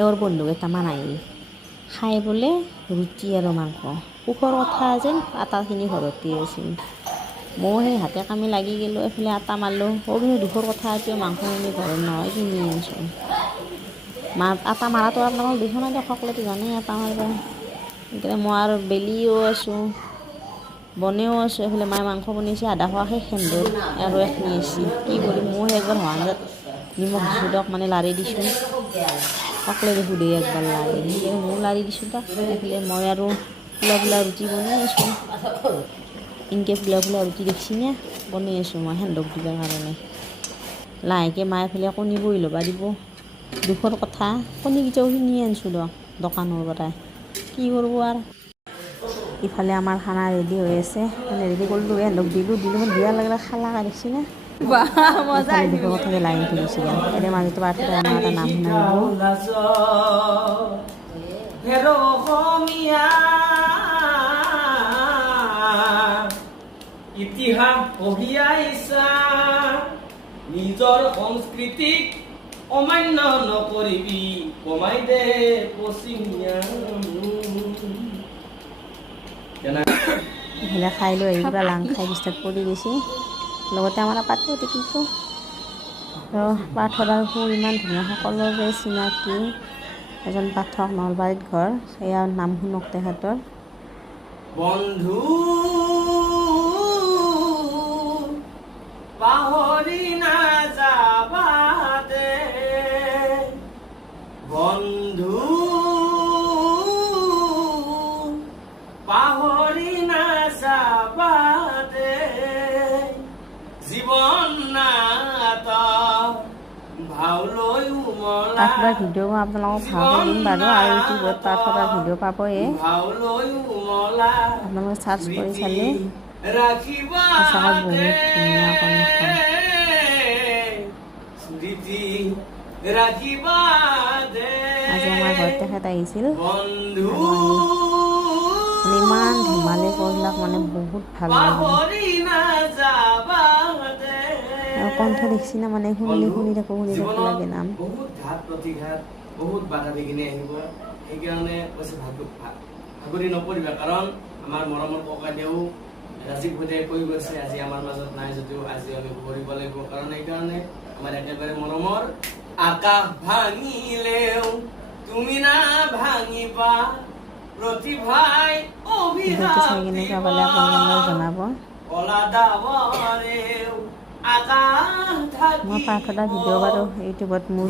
এওঁৰ বন্ধু কেইটামান আহিল খাই বোলে ৰুটি আৰু মাংস। সুখৰ কথা যেন আটাখিনি ঘৰতে আছিল। ময়ো সেই হাতে কামে লাগি গ'লোঁ এফালে আটা মাৰিলোঁ। কিন্তু দুখৰ কথা এতিয়া মাংসখিনি ঘৰত নহয় কিনি আনিছোঁ মা আটা মাৰাটো আপোনালোকক দেখা নাই দিয়ক সকলোতে জানেই আটা মাৰিব। সেইকাৰণে মই আৰু বেলিও আছোঁ বনেও আছোঁ। এইফালে মায়ে মাংস বনাইছে আধা খোৱা শেষ সেন্দুৰ আৰু এখিনি আছে কি কৰিম মই একবাৰ হোৱা নাযাত নিমখ দিছোঁ দিয়ক মানে লাৰি দিছোঁ। দেখোঁ দেই একবাৰ লাৰি সেইকাৰণে ময়ো লাৰি দিছোঁ দিয়ক এইফালে মই আৰু ফুলা ফুলা ৰুটি বনাই আছোঁ। ইনকে ফুলা ফুলা ৰুটি দেখছি নে? বনাই আছোঁ মই সেন্দক দিবৰ কাৰণে। লাহেকৈ মায়ে এইফালে কণী বহি ল'বা দিব। দুখৰ কথা, কণীকেইটাও কিনি আনিছোঁ দিয়ক দোকানৰ পৰাই। কি কৰিব আৰু? ইফালে আমাৰ খানা ৰেডি হৈ আছে। মানে ৰেডি কৰিলোঁ এহেঁতক দিলোঁ। দিলোঁ মানে দিয়াৰ লগে লগে খালা খাই কথাকে লাইন পাৰ্থতে আমাৰ এটা নাম হেৰ অসমীয়া ইতিহাস পঢ়ি নিজৰ সংস্কৃতিক অমান্য নকৰিবি কমাই দে পশ্চিমীয়া খাই লৈ আহি কিবা লাং খাই বিস্তাত পৰি গৈছে লগতে আমাৰ পাঠো টিকিটো সুৰ ইমান ধুনীয়া, সকলোৰে চিনাকি। এজন পাঠক, নলবাৰীত ঘৰ এয়া নাম শুনক তেখেতৰ বন্ধু, পাহৰি নাযাবা দে। বন্ধু, পাহৰি নাযাবা ভিডিঅ' মই আপোনালোকক ভালকৈ দিম বাৰু আৰু ইউটিউবত পাঠৰ ভিডিঅ' পাবয়ে। আপোনালোকে চাৰ্চ কৰি চালে। সঁচাকৈ বহুত ধুনীয়া আজি আমাৰ ঘৰত তেখেত আহিছিল। মানে ইমান ধেমালি কৰিলাক মানে বহুত ভালো লাগিল। কণ্ঠ দেখছি না মানে শুনিলে শুনি থাকোঁ শুনি থাকোঁ লাগে নাম। বহুত ঘাত প্ৰতিঘাত বহুত বাধা বিঘিনি আহিব। সেইকাৰণে কৈছে ভাগ- ভাগৰি নপৰিবা কাৰণ আমাৰ মৰমৰ ককাইদেউ ৰাজীৱ ভূঞাই কৈ গৈছে আজি আমাৰ মাজত নাই যদিও আজি আমি কৰিব লাগিব। কাৰণ সেইকাৰণে আমাৰ একেবাৰে মৰমৰ আকাশ ভাঙিলেও তুমি না ভাঙিবা প্ৰতিভাই আপোনালোকে জনাব। কলা ডাৱৰেও আকাশ মই পাঠৰ ভিডিঅ' বাৰু ইউটিউবত মোৰ